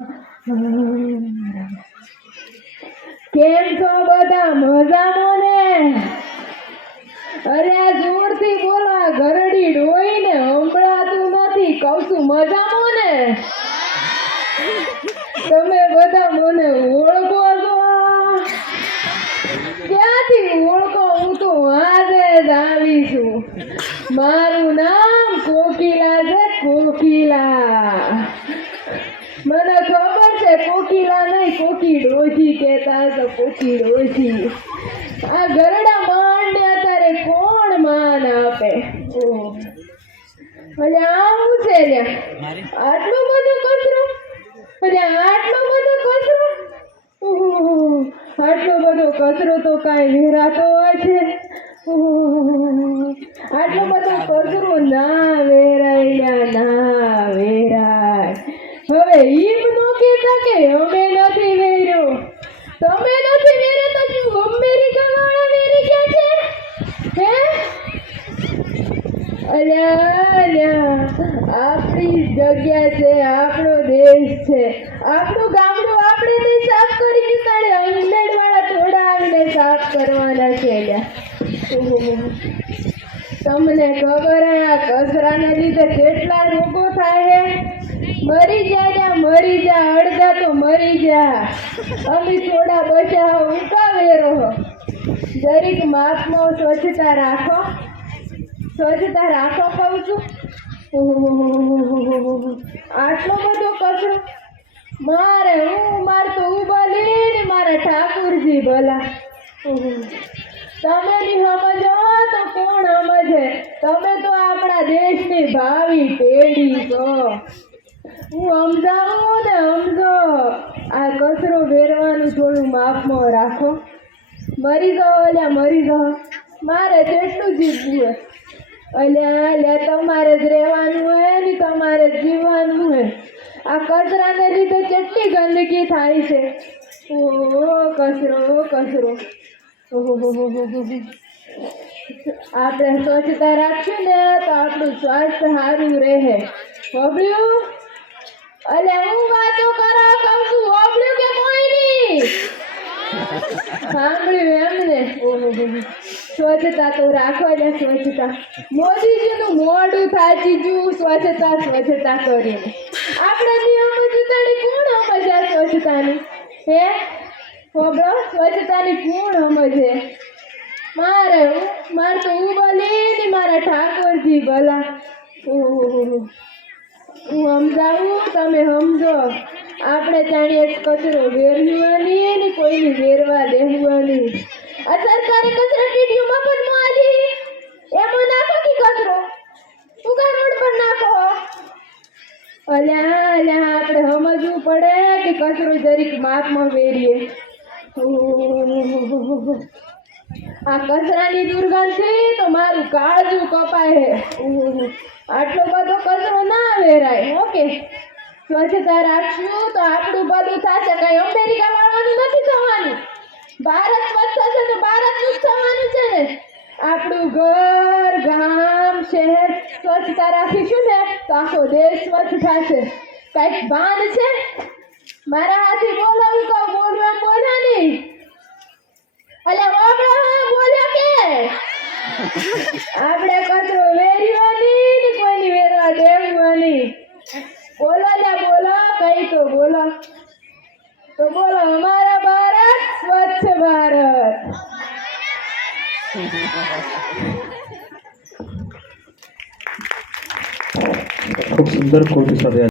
કેમ છો બધા મજામાં ને? અરે આ જોરથી બોલો, આ ઘરડી ડોઈને સંભળાતું નથી. કહું છું મજામાં ને? તમે બધા મને ઓળખો છો? ક્યાંથી ઓળખો? હું તો આજે જ આવી છું. મારું નામ કોકિલા છે, કોકિલા. મને ખબર છે કોકિલા નહીં, કોકી ડોશી કહેતા તો કોકી ડોશી. આ ગરડા માંડને અત્યારે કોણ માન આપે? એટલે આવું છે લ્યા, આટલું બધું કચરો, એટલે આટલો બધો કચરો, આટલો બધો કચરો તો કાંઈ વેરાતો હોય છે? આટલો બધો કચરો ના વેરાય, ના વેરાય. હવે ઈમ નો કહેતા કે અમે નથી વેર્યો, તમે નથી વેર્યો તો શું અમેરિકા વાળા વેરી ગયા છે? હે અલ્યા, આપણી જગ્યા છે, આપણો દેશ છે, આપણું ગામડું આપણે નહીં સાફ કરી દીધાડે, અંગેડ વાળા થોડા આવીને સાફ કરવાના છે. તમને ખબર હે આ કચરાને લીધે કેટલા રોગો થાય છે? મરી જા, મરી જા, અડધા તો મરી જા. અમે થોડા બચાવ ઉકાવેરો. જરીક માપમાં સ્વચ્છતા રાખો, સ્વચ્છતા રાખો કહું છું. આટલો બધો કચરો મારે તો ઉબાલીને મારા ઠાકુરજી ભલા. તમે ની સમજો તો કોણ સમજે? તમે તો આપણા દેશની ભાવિ પેઢી છો. હું સમજાવું ને, સમજો. આ કચરો વેરવાનું થોડું માપમાં રાખો. મરી જાઓ, અલ્યા મરી જાઓ. મારે કેટલું જીવવું હે? અલ્યા તમારે જ રહેવાનું હોય ને, તમારે જ જીવવાનું હોય. આ કચરાને લીધે કેટલી ગંદકી થાય છે. કચરો કચરો. આપણે સ્વચ્છતા રાખશું ને તો આપણું સ્વાસ્થ્ય સારું રહે. સાંભળ્યું? અલ્યા હું વાતો કરો કહું છું, સાંભળ્યું કે કોઈ નહીં? સાંભળ્યું એમને? સ્વચ્છતા તો રાખો ને, સ્વચ્છતા. મોદીજીનું મોઢું થાચી ગયું સ્વચ્છતા સ્વચ્છતા કરીને. આપણે નિયમો જુદાડી કોણ સમજે સ્વચ્છતાની? હે ખબર? સ્વચ્છતાની કોણ સમજે? મારે તો ઉબાલીને મારા ઠાકોરજી ભલા. હું સમજાવું, તમે સમજો. આપણે જાણીએ કચરો વેરવાની ને કોઈની વેરવા દેવાની. આ સરકારે કચરા ટીડીઓ મફતમાં આલી, એમાં નાખો કે કચરો ઉગા રોડ પર નાખો. અલ્યા આપણે સમજવું પડે કે કચરો જરીક માપમાં વેરીએ. આ કચરાની દુર્ગંધથી તો મારું કાળજું કપાય છે. આટલો બધો કચરો ના વેરાય. ઓકે, સ્વચ્છતા રાખશું તો આપણું ભલું થશે. કઈ અમેરિકા વાળવાનું નથી થવાનું. ભારત સ્વચ્છ થશે તો ભારતનું જ થવાનું છે ને. આપણું ઘર, ગામ, શહેર સ્વચ્છતા રાખીશું ને તો આખો દેશ સ્વચ્છ થશે. કઈક ભાન છે? મારા હાથી બોલાવી કહું, બોલવા બોલ્યા નહીં. અલ્યા બોલ્યા કે આપણે કચરો વેરવાની ને કોઈની વેરવા દેવાની. બોલો લ્યા બોલો, કઈ તો બોલો. તો બોલો, અમારા ભારત સ્વચ્છ ભારત. ખૂબ સુંદર કોટી સાથે